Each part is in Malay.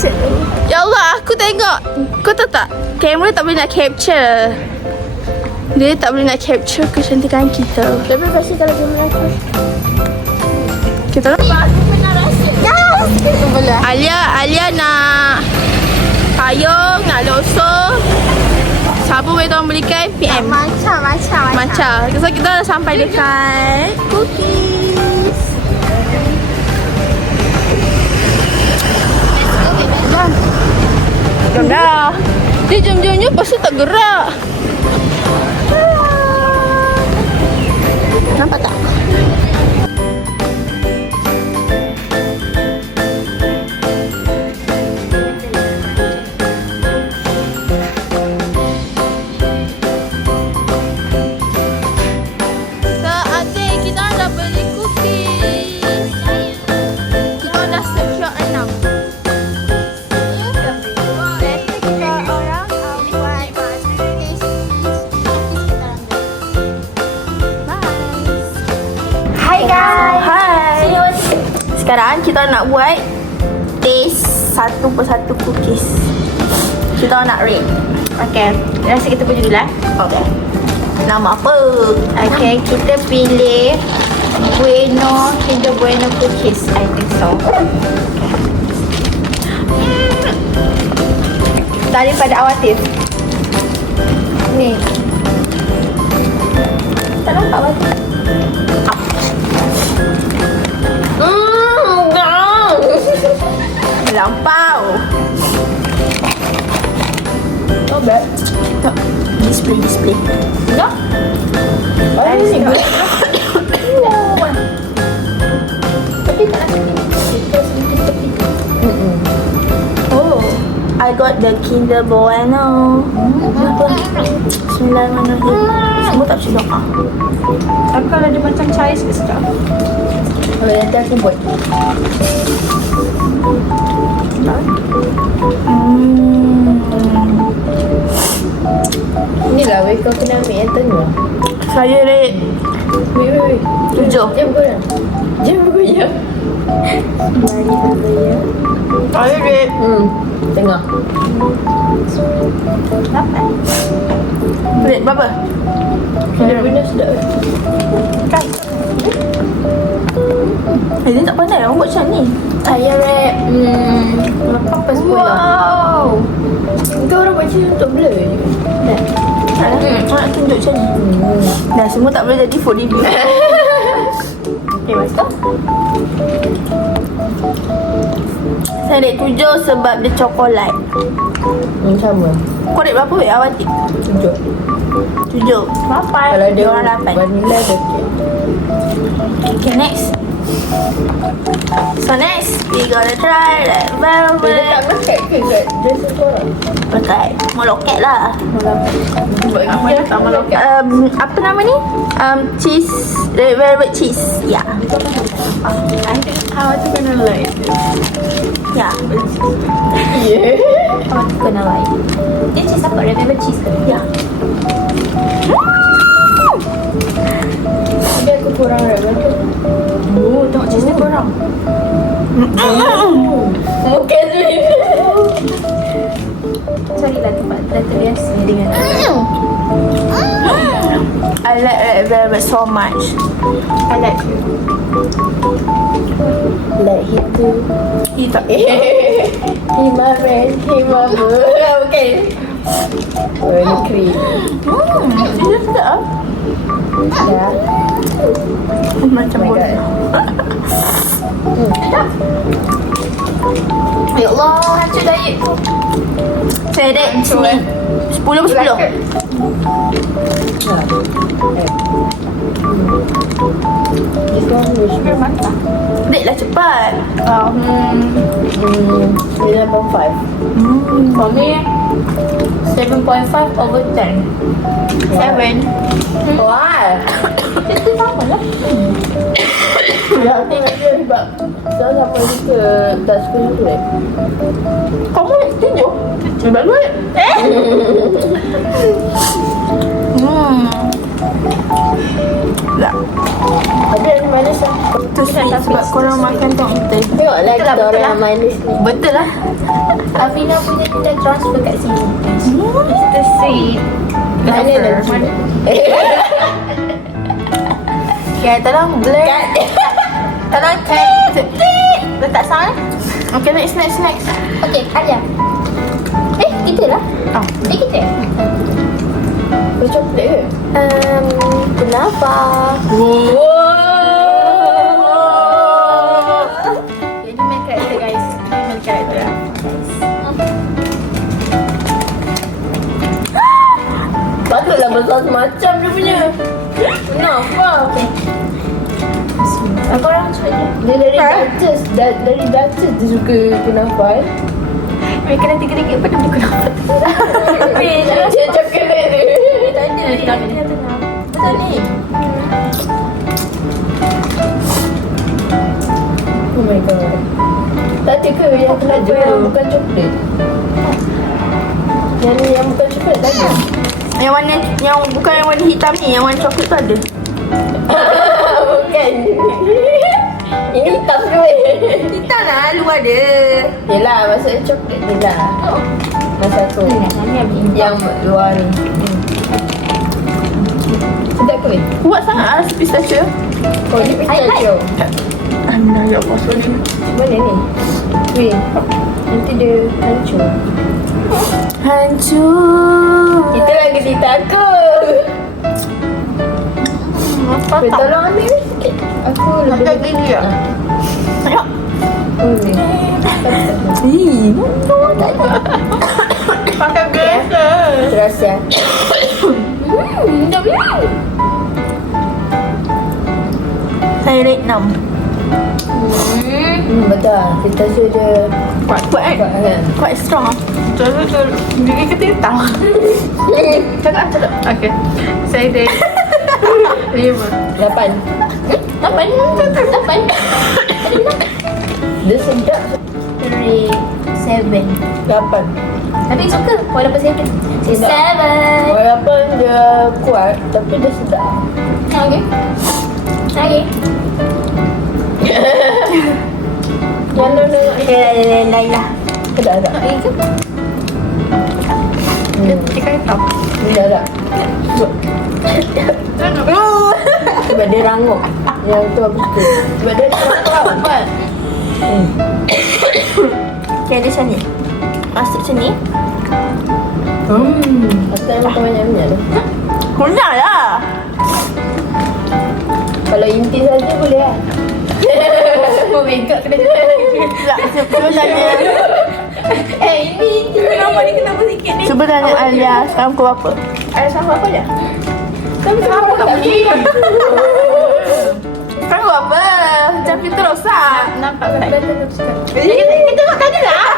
capture. Ya Allah, aku tengok. Kau tahu tak? Kamera tak boleh nak capture. Dia tak boleh nak capture kecantikan kita. Tapi pasti kalau kamera aku. Kita nak Alia nak payung, nak loso. Siapa boleh tolong belikan? PM. Macam. So kita dah sampai dekat cookies. Jom dah. Dia jom-jomnya pasal tak gerak. Nampak tak? Sekarang kita nak buat taste satu persatu cookies. Kita nak rate. Okay, rasa kita punya dulu lah. Okay. Nama apa? Okay, kita pilih Kinder Bueno cookies. I think so. Daripada Awatif. Ni. Tak nampak Awatif. Lampau. Oh, bad. Tak. Display. Tak? Ni good. Tapi tak sedikit. Oh, I got the Kinder Bueno. Bismillahirrahmanirrahim. Semua tak sedap. Tapi kalau dia macam cair sikit sedap. Kalau nanti aku buat. Inilah weh, kau kena ambil yang tengah. Saya rate Wait. 7. Jam bergoyang. Mari bergoyang. Saya rate Tengah. 8. rate berapa? Benar-benar sedap. Kan? Dia tak pandai orang buat macam ni. Saya rap 8/10. Wow. Itu orang baca untuk blur je. Nak tunjuk macam ni. Dah semua tak boleh jadi full review. Okay, masuk. Saya rate 7 sebab dia coklat. Sama. Kau rate berapa weh Awati? 7. 7. Berapa? Kalau dia orang 8. vanilla dia okey. Okay, next. So next, we gonna try that Dia tak velvet. masak ke kat dress korang? Dekat meloket lah. Sama lokat. Apa nama ni? Cheese, red velvet cheese. Ya. I think Awati gonna like this. Ya. Yeah. Awati kena like. Dia cheese apa? Red velvet cheese ke? Ya. Dia aku kurang red velvet. Oh, tengok cheese dia korang. Mungkin tu. Carilah tempat terbiasa dengan I like red velvet so much. I like you. Like him too. He tak. He my friend, he my boo. Okay. Very cream. Dia sedap ah. Ya. Macam Oh my bodoh. Ya Allah, hancur diet. Saya rate sini 10/10. This one which one? Rate lah cepat. 11.5. For me, 7.5 over 10. 7. Why? Itu sama lah. Ya, aku rasa sebab saya sampai ke tak suka tu Kamu nak tunjuk? Bagus. Tak. Ada yang manis lah. Tu sweet sebab korang makan tu. Tengoklah kita betul orang lah. yang manis ni. Betul lah. Afina punya kita transfer kat sini. Mr. Sweet. Mana dah cuba? Okay, tolong blur. Tolong cut. Letak sound. Okay, next. Okey, Alia. Kita lah. Oh. Kita. Coklat ke? Kenapa? Jadi main karakter guys. Ini main karakter. Patutlah besar semacam dia punya. Kenapa? Okay. Aku orang suka dia dari Duchess. Dari Duchess dia suka kenapa Mereka nanti kena pada benda kenapa. Dia coklat dia. Tanya ni. Betul ni. Oh my god. Tadi ke yang kenapa yang bukan coklat? Yang bukan coklat tadi. Yang warna yang bukan yang warna hitam ni, yang warna coklat tu ada. Bukan. Ini hitam ke? Hitam lah, luar ada. Yelah, maksudnya coklat je lah. Masa tu. Yang luar ni. Sedap ke? Kuat sangat lah pistachio. Oh, ni pistachio. Anda ya Allah, sorry. Mana ni? Weh, nanti dia hancur. Hancur. Kita lagi ditakut. Apa Weh, tak? tolong ambil weh sikit. Aku lebih... Makan gini ya? Tengok. Oh, ni. Ih, tak ada. Makan biasa. Terasa. Saya rate 6. Betul. Pistachio dia Kuat kan? kuat kan? Quite strong. Betul. Gigi kita hitam. Cakap. Okay. Saya rate 5. 8. 8. Dia sedap. 7. 8. Tapi suka walaupun saya Sedap. 7. Walaupun dia kuat, tapi dia sedap. Okay. Yang nona Lain lah. sedap tak? Ikan hitam. Sedap tak? Sebab dia rangup. Yang tu aku suka. Sebab dia rangup. Okay, ada macam ni. Masuk sini. Asal makan banyak minyak tu. Kurang lah. Kalau inti saja boleh lah. Oh my god, kena Tak, sebenarnya ini kenapa ni kenapa sikit ni? sebenarnya Alia sekarang pukul berapa? Ada sama apa je? Kamu kenapa tak beli? Sekarang pukul berapa? Jam kita rosak. Nampak kan? Kita tengok tadi lah.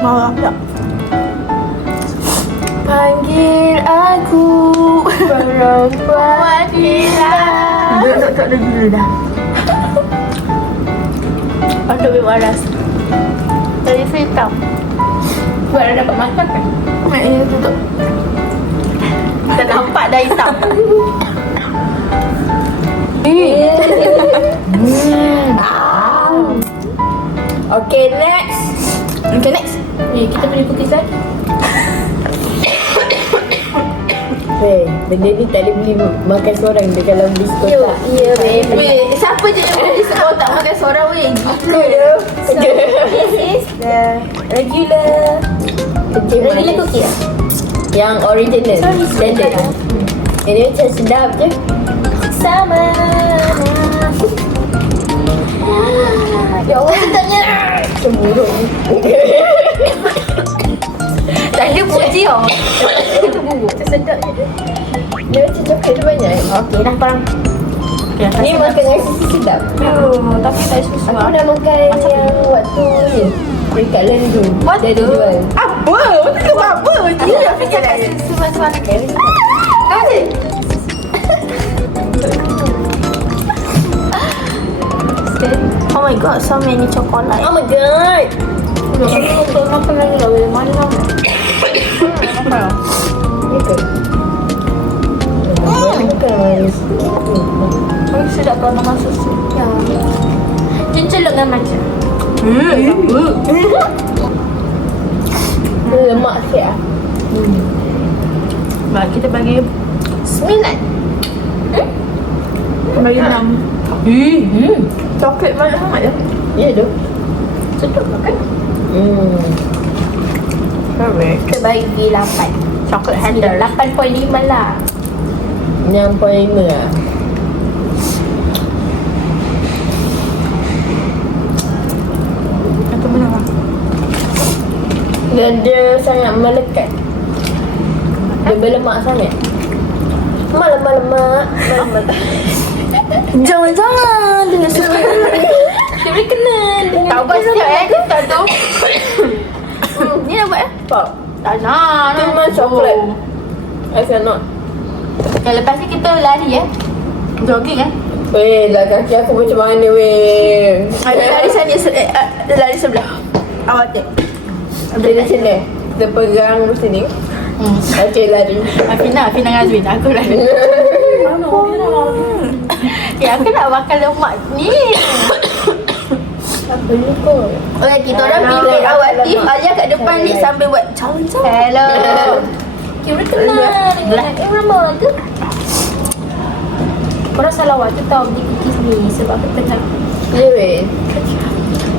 Marah tak? Panggil aku perempuan hilang. Tak ada gila dah. Untuk lebih waras. Tadi saya hitam. Buat dah dapat makan kan? Mak ini tutup. Tak nampak dah hitam. Okay, next. Okay, next. Kita beli cookies lagi. Hey, benda ni tak boleh makan seorang dia kalau beli sekotak. Ya, baby. Weh, siapa je yang beli seorang tak makan seorang weh? Aku je. This is the regular Kecil cookie. Yang original. Standard. Ini macam sedap je. Sama. Ya Allah, sedapnya. Cemburu. Tadi puji oh. Itu bubuk. Sedap je. Dia macam coklat tu banyak. Okey dah korang. Ni makan dengan sisi sedap. Tapi tak susah. Aku dah makan yang waktu ni. Dekat Len tu. What Dia ada tu? jual. Apa? Waktu ke apa? Dia fikir kat Semua-semua Kevin. Kasih. Oh my god, so many chocolate. Oh my god. Untuk makan lagi lah. Mana? Bukan manis. Sedap kalau makan susu. Ya. Cenceluk dengan macam. Lemak sikit lah. Baik, kita bagi 9. bagi 6. Coklat banyak sangat ya. Ya tu. Sedap lah kan? Correct. Kita bagi 8. Coklat handle. 8.5 lah. 6.5 lah. Itu benar lah. Dan dia sangat melekat. Dia berlemak sangat. Lemak. Jangan-jangan dengan susu. Dia boleh kena dengan Tahu pasal kita tu. Ni nak buat Pak. Tak nak. Too much chocolate. I cannot. Yang lepas ni kita lari Jogging Weh, lah kaki aku macam mana weh. Lari sana lari sebelah. Awak tengok. Dari sini. Kita pegang sini. Okey, lari. Afina dengan Azwin. Aku lari. Ya, aku nak makan lemak ni. Apa ni kau? Okay, kita orang pilih awak Tif. Ayah kat depan ni sambil buat caw-caw. Hello. Kita kena dengan Ramah tu. Korang salah waktu tau beli cookies ni sebab aku penat. Ya weh.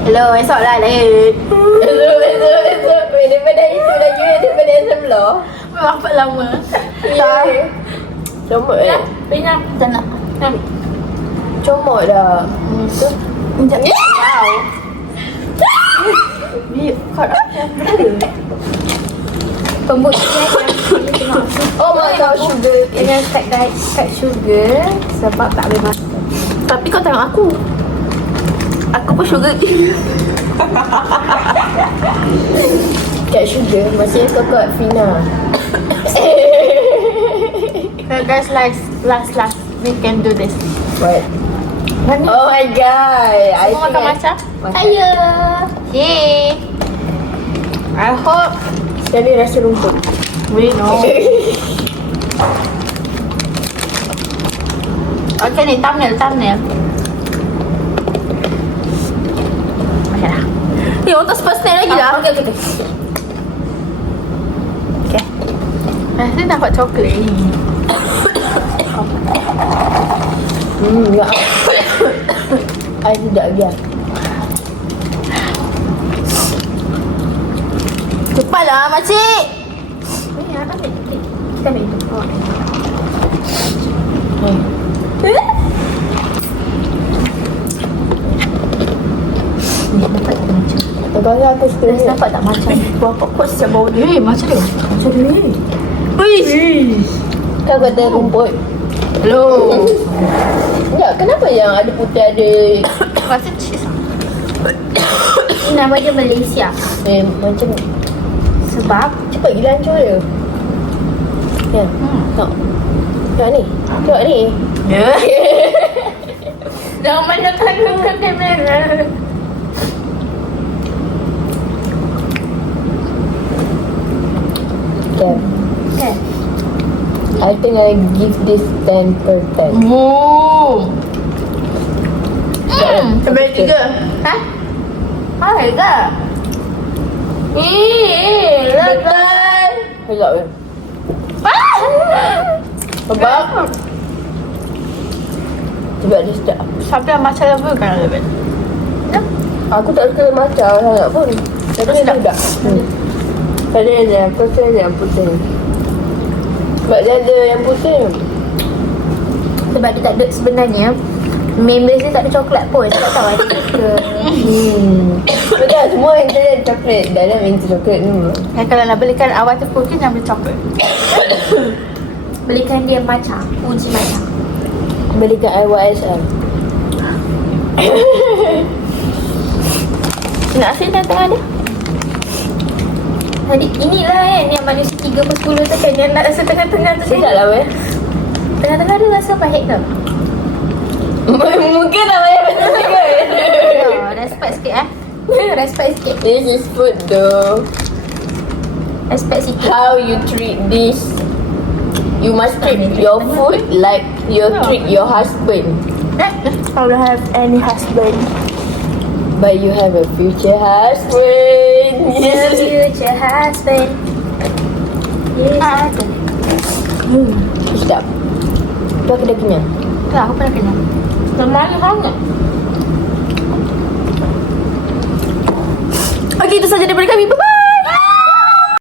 Hello, esok lah lain. Esok. Weh, daripada itu lagi weh. Daripada sebelah. Memang apa lama. Ya. Comot Penat. Tak nak. Comot dah. Sekejap. Wow. Biar kau nak Pembut Oh my god, sugar. dengan stack diet cut sugar sebab tak boleh masak. Tapi kau tengok aku. Aku pun sugar. Cat sugar. Masih kau kat Fina. So guys, last. We can do this. What? Oh my god. Semua makan macam? Saya. Yay. I hope Sekali rasa rumput. we know. Okay ni, thumbnail. Okay lah. Ni, untuk personal lagi lah. Okay. Okay. Saya dapat coklat ni. Ya. I tidak biar. Cepatlah, makcik. Ni ambil. Kita ambil itu. Bangga aku suka ni. Nampak tak macam Berapa kot sejak bau dia? Macam dia. Macam dia. Wih. Kau kata rumput. Hello. Ya, kenapa yang ada putih ada Rasa cheese. nama dia Malaysia. macam Sebab cepat gila hancur dia. Ya. Tengok. Tengok ni. Ya. jangan mandangkan ke kamera. Okay. Kan? I think I give this 10 per 10. Wow. Terbaik juga. Ha? Mahal ke? Lepas. Helak ke? Sebab dia sedap. Siapa yang macam level kan level? Aku tak suka macam sangat pun. Tapi dia sedap. Tadi ada yang putih, ada yang putih. Sebab dia ada yang putih. Sebab dia tak ada sebenarnya members dia tak ada coklat pun. Saya tak tahu ada ke. Betul, semua yang ada coklat. Dalam minta coklat ni. Dan kalau nak belikan awal tu cookies, jangan beli coklat. Belikan dia macam uji macam. Belikan IYSL. Nak asin dah tengah dia? Tadi inilah kan yang manusia 3/10 tu kan yang nak rasa tengah-tengah tu kan. Sedap lah weh. Tengah-tengah dia rasa pahit ke? Mungkin lah banyak betul juga. Ya, respect sikit Respect sikit. This is food though. Expect sikit. How you treat this? You must treat your food like you treat your husband. I don't have any husband. But you have a future husband. Your future husband. Yes. Sedap. Tu aku dah kenyang. Tak, aku pernah kenyang. Mana sangat? Okay, itu saja daripada kami. Bye-bye.